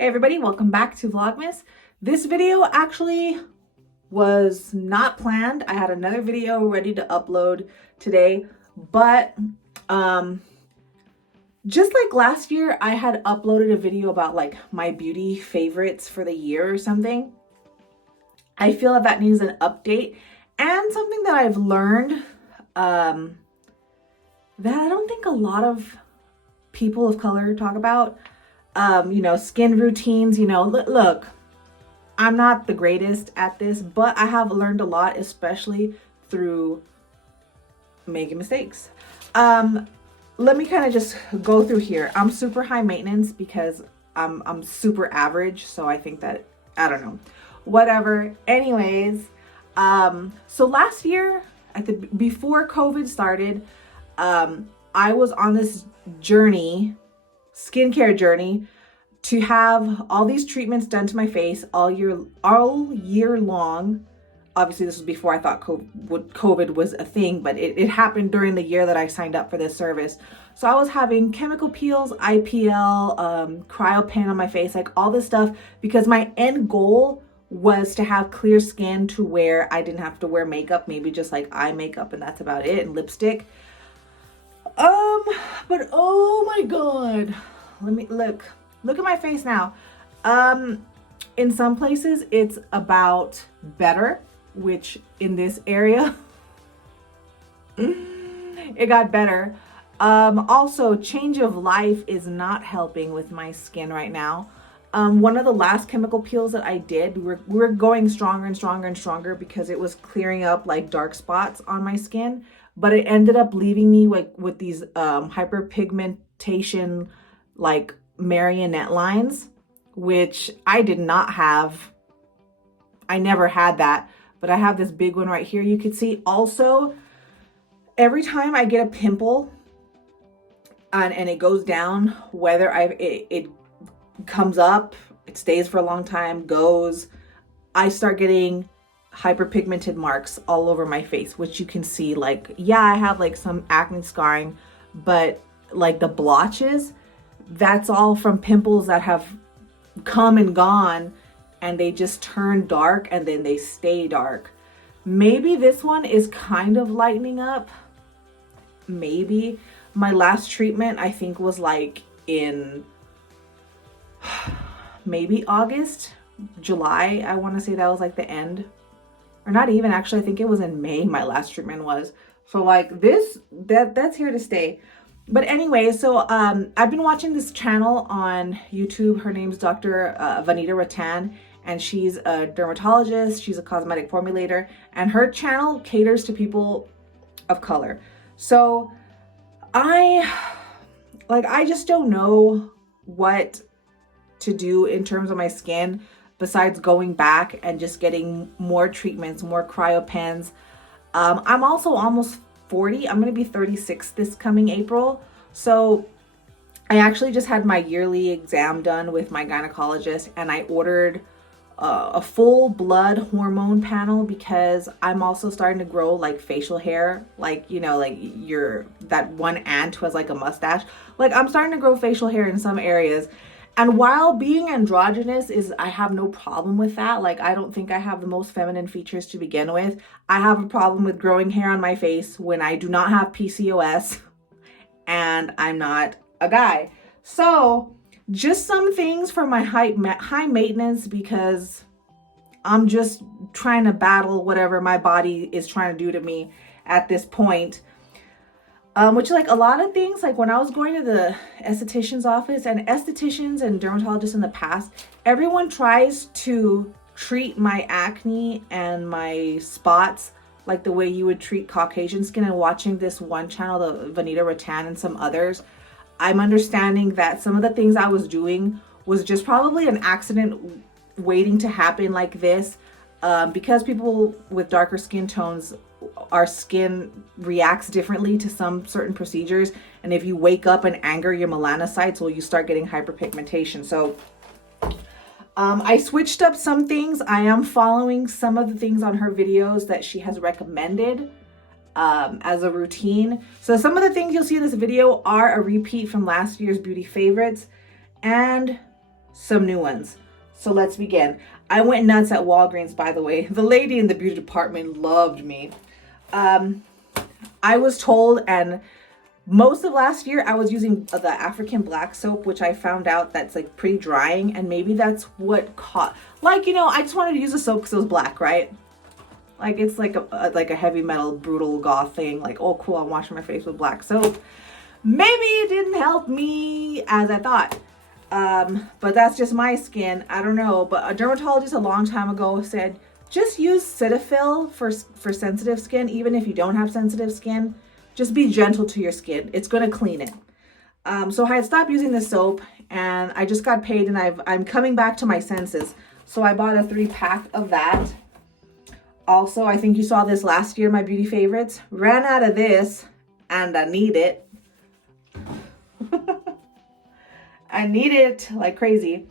Hey everybody, welcome back to Vlogmas. This video actually was not planned. I had another video ready to upload today, but just like last year, I had uploaded a video about like my beauty favorites for the year or something. I feel that needs an update and something that I've learned that I don't think a lot of people of color talk about. Skin routines, look, I'm not the greatest at this, but I have learned a lot, especially through making mistakes. Let me kind of just go through here. I'm super high maintenance because I'm super average. So I think that, I don't know, whatever. Anyways, so last year before COVID started, I was on this skincare journey to have all these treatments done to my face all year long. Obviously, this was before I thought COVID was a thing, but it happened during the year that I signed up for this service. So I was having chemical peels, IPL, cryopan on my face, like all this stuff, because my end goal was to have clear skin to where I didn't have to wear makeup, maybe just like eye makeup, and that's about it, and lipstick. But oh my God, let me look at my face now. In some places it's about better, which in this area, it got better. Also, change of life is not helping with my skin right now. One of the last chemical peels that I did, we were going stronger and stronger and stronger because it was clearing up like dark spots on my skin, but it ended up leaving me with these hyperpigmentation, like marionette lines, which I did not have. I never had that, but I have this big one right here. You can see also every time I get a pimple and it goes down, whether it comes up, it stays for a long time, goes, I start getting hyperpigmented marks all over my face, which you can see. Like, yeah, I have like some acne scarring, but like the blotches, that's all from pimples that have come and gone, and they just turn dark and then they stay dark. Maybe this one is kind of lightening up. Maybe. My last treatment, I think, was like in maybe August, July. I want to say that was like the end, or not even, actually, I think it was in May my last treatment was. So like that's here to stay. But anyway, so I've been watching this channel on YouTube. Her name's Dr. Vanita Rattan, and she's a dermatologist. She's a cosmetic formulator, and her channel caters to people of color. So I just don't know what to do in terms of my skin besides going back and just getting more treatments, more cryopens. I'm also almost 40. I'm going to be 36 this coming April. So I actually just had my yearly exam done with my gynecologist, and I ordered a full blood hormone panel because I'm also starting to grow like facial hair, like, like that one ant who has like a mustache. Like, I'm starting to grow facial hair in some areas. And while being androgynous I have no problem with that. Like, I don't think I have the most feminine features to begin with. I have a problem with growing hair on my face when I do not have PCOS and I'm not a guy. So just some things for my high maintenance, because I'm just trying to battle whatever my body is trying to do to me at this point. Which, like, a lot of things, like when I was going to the esthetician's office, and estheticians and dermatologists in the past, everyone tries to treat my acne and my spots like the way you would treat Caucasian skin. And watching this one channel, the Vanita Rattan and some others, I'm understanding that some of the things I was doing was just probably an accident waiting to happen like this, because people with darker skin tones, our skin reacts differently to some certain procedures, and if you wake up and anger your melanocytes, well, you start getting hyperpigmentation. So I switched up some things. I am following some of the things on her videos that she has recommended as a routine. So some of the things you'll see in this video are a repeat from last year's beauty favorites, and some new ones. So let's begin. I went nuts at Walgreens, by the way. The lady in the beauty department loved me. I was told, and most of last year I was using the African black soap, which I found out that's like pretty drying, and maybe that's what caught, like, you know, I just wanted to use a soap because it was black, right? Like, it's like a heavy metal brutal goth thing, like, oh cool, I'm washing my face with black soap. Maybe it didn't help me as I thought. But that's just my skin. I don't know. But a dermatologist a long time ago said, just use Cetaphil for sensitive skin. Even if you don't have sensitive skin, just be gentle to your skin. It's going to clean it. So I had stopped using the soap, and I just got paid, and I'm coming back to my senses. So I bought a 3-pack of that. Also, I think you saw this last year, my beauty favorites. Ran out of this, and I need it. I need it like crazy.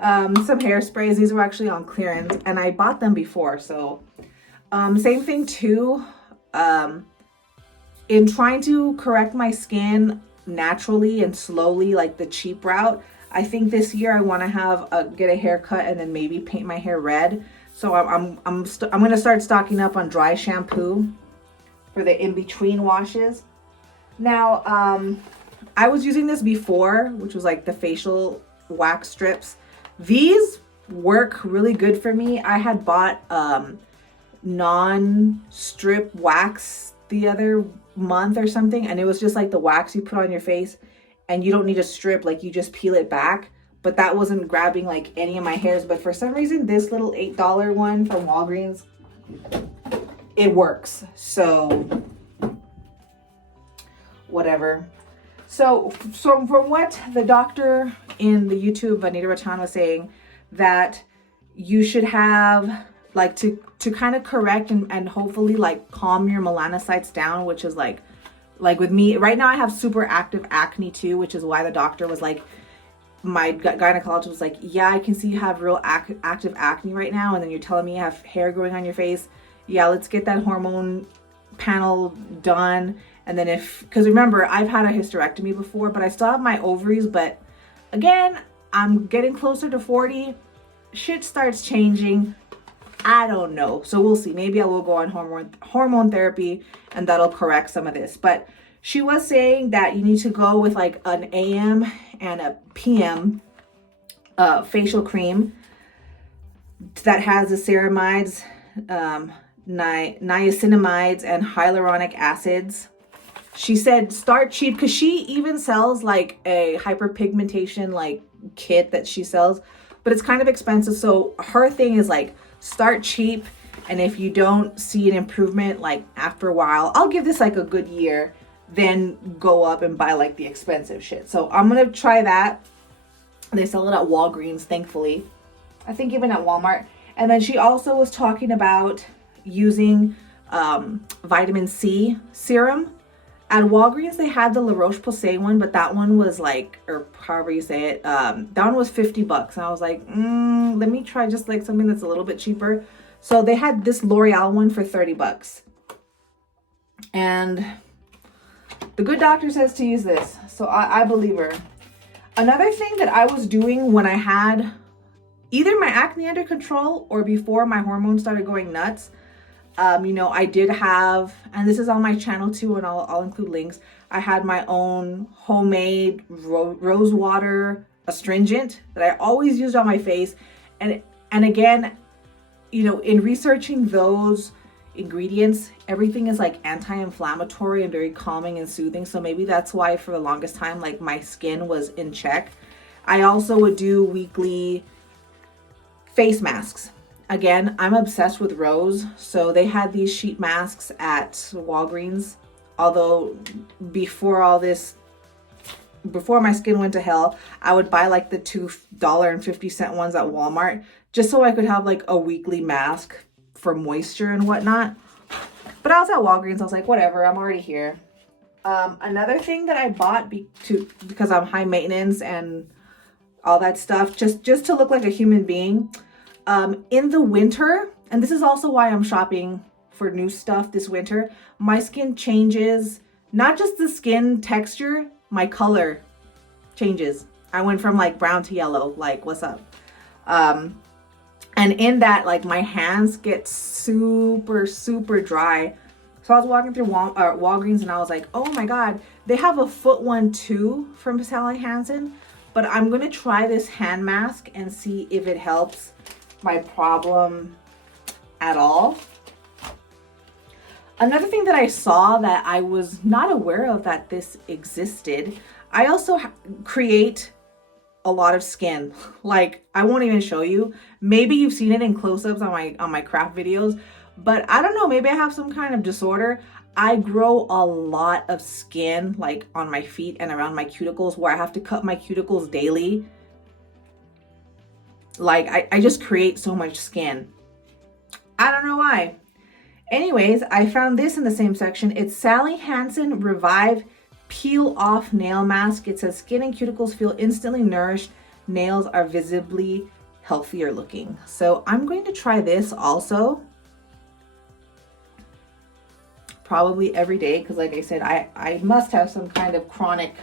Some hairsprays. These were actually on clearance, and I bought them before. So same thing too. In trying to correct my skin naturally and slowly, like the cheap route, I think this year I want to get a haircut and then maybe paint my hair red. So I'm gonna start stocking up on dry shampoo for the in-between washes. Now, I was using this before, which was like the facial wax strips. These work really good for me. I had bought non-strip wax the other month or something, and it was just like the wax you put on your face, and you don't need a strip, like you just peel it back. But that wasn't grabbing like any of my hairs. But for some reason, this little $8 one from Walgreens, it works. So whatever. So from what the doctor in the YouTube, Anita Ratan, was saying, that you should have like to kind of correct and hopefully like calm your melanocytes down, which is like with me right now, I have super active acne too, which is why the doctor was like, my gynecologist was like, yeah, I can see you have real active acne right now, and then you're telling me you have hair growing on your face. Yeah, let's get that hormone panel done. And then because remember, I've had a hysterectomy before, but I still have my ovaries. But again, I'm getting closer to 40. Shit starts changing. I don't know. So we'll see. Maybe I will go on hormone therapy, and that'll correct some of this. But she was saying that you need to go with like an AM and a PM facial cream that has the ceramides, niacinamides, and hyaluronic acids. She said start cheap, because she even sells like a hyperpigmentation like kit that she sells, but it's kind of expensive. So her thing is like, start cheap, and if you don't see an improvement like after a while, I'll give this like a good year, then go up and buy like the expensive shit. So I'm gonna try that. They sell it at Walgreens, thankfully. I think even at Walmart. And then she also was talking about using vitamin C serum. At Walgreens, they had the La Roche-Posay one, but that one was like, or however you say it, that one was $50. And I was like, let me try just like something that's a little bit cheaper. So they had this L'Oreal one for $30. And the good doctor says to use this. So I believe her. Another thing that I was doing when I had either my acne under control or before my hormones started going nuts, you know, I did have, and this is on my channel too, and I'll include links. I had my own homemade rose water astringent that I always used on my face. And again, you know, in researching those ingredients, everything is like anti-inflammatory and very calming and soothing. So maybe that's why for the longest time, like my skin was in check. I also would do weekly face masks. Again, I'm obsessed with rose. So they had these sheet masks at Walgreens. Although before all this, before my skin went to hell, I would buy like the $2.50 ones at Walmart, just so I could have like a weekly mask for moisture and whatnot. But I was at Walgreens, I was like, whatever, I'm already here. Another thing that I bought because I'm high maintenance and all that stuff, just to look like a human being. In the winter, and this is also why I'm shopping for new stuff this winter, my skin changes, not just the skin texture, my color changes. I went from like brown to yellow, like what's up? And in that, like my hands get super, super dry. So I was walking through Walgreens and I was like, oh my God, they have a foot one too from Sally Hansen. But I'm gonna try this hand mask and see if it helps my problem at all. Another thing that I saw that I was not aware of that this existed, I also create a lot of skin. Like, I won't even show you. Maybe you've seen it in close-ups on my craft videos, but I don't know, maybe I have some kind of disorder. I grow a lot of skin like on my feet and around my cuticles where I have to cut my cuticles daily. Like I just create so much skin. I don't know why. Anyways, I found this in the same section. It's Sally Hansen Revive Peel Off Nail Mask. It says skin and cuticles feel instantly nourished. Nails are visibly healthier looking. So I'm going to try this also. Probably every day, because like I said, I must have some kind of chronic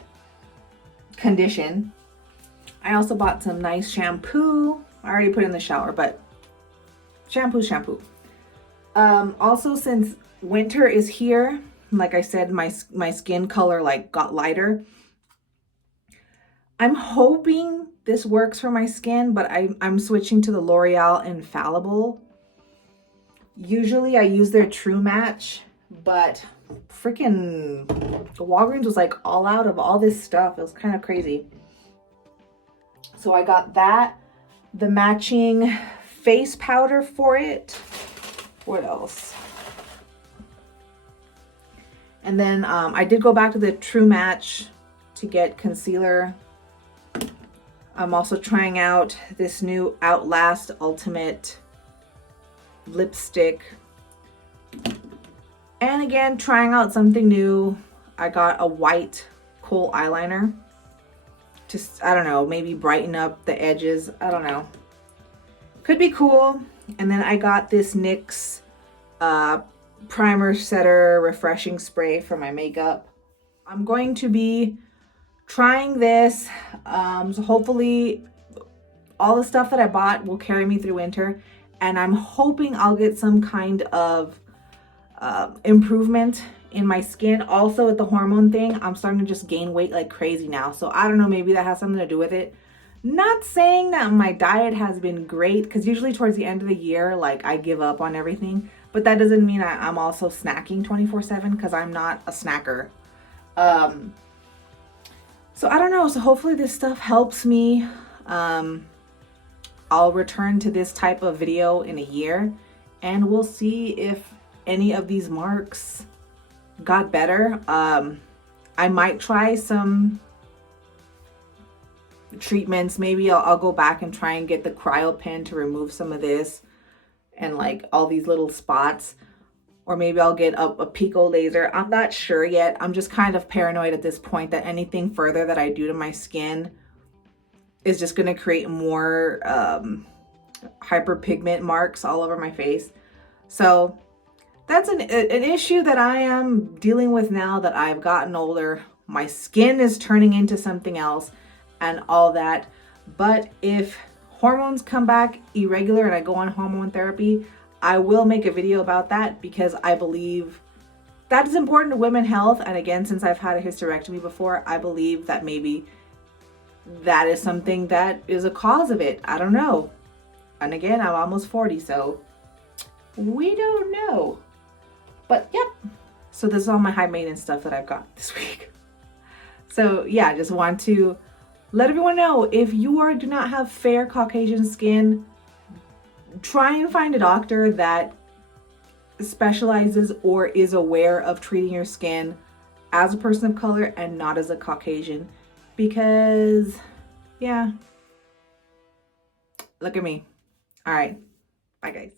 condition. I also bought some nice shampoo. I already put it in the shower, but shampoo. Also, since winter is here, like I said, my skin color like got lighter. I'm hoping this works for my skin, but I'm switching to the L'Oreal Infallible. Usually I use their True Match, but freaking Walgreens was like all out of all this stuff. It was kind of crazy. So I got that, the matching face powder for it. What else? And then I did go back to the True Match to get concealer. I'm also trying out this new Outlast Ultimate lipstick. And again, trying out something new. I got a white kohl eyeliner. Just, I don't know, maybe brighten up the edges. I don't know. Could be cool. And then I got this NYX primer setter refreshing spray for my makeup. I'm going to be trying this. So hopefully all the stuff that I bought will carry me through winter. And I'm hoping I'll get some kind of improvement in my skin. Also with the hormone thing, I'm starting to just gain weight like crazy now. So I don't know, maybe that has something to do with it. Not saying that my diet has been great, because usually towards the end of the year, like I give up on everything. But that doesn't mean I'm also snacking 24/7, because I'm not a snacker. So I don't know. So hopefully this stuff helps me. I'll return to this type of video in a year, and we'll see if any of these marks got better. I might try some treatments. Maybe I'll go back and try and get the cryo pen to remove some of this and like all these little spots, or maybe I'll get a pico laser. I'm not sure yet. I'm just kind of paranoid at this point that anything further that I do to my skin is just going to create more hyperpigment marks all over my face. So that's an issue that I am dealing with now that I've gotten older. My skin is turning into something else and all that. But if hormones come back irregular and I go on hormone therapy, I will make a video about that, because I believe that is important to women's health. And again, since I've had a hysterectomy before, I believe that maybe that is something that is a cause of it. I don't know. And again, I'm almost 40, so we don't know. But yep. So this is all my high maintenance stuff that I've got this week. So yeah, I just want to let everyone know, if you do not have fair Caucasian skin, try and find a doctor that specializes or is aware of treating your skin as a person of color and not as a Caucasian. Because, yeah, look at me. All right. Bye, guys.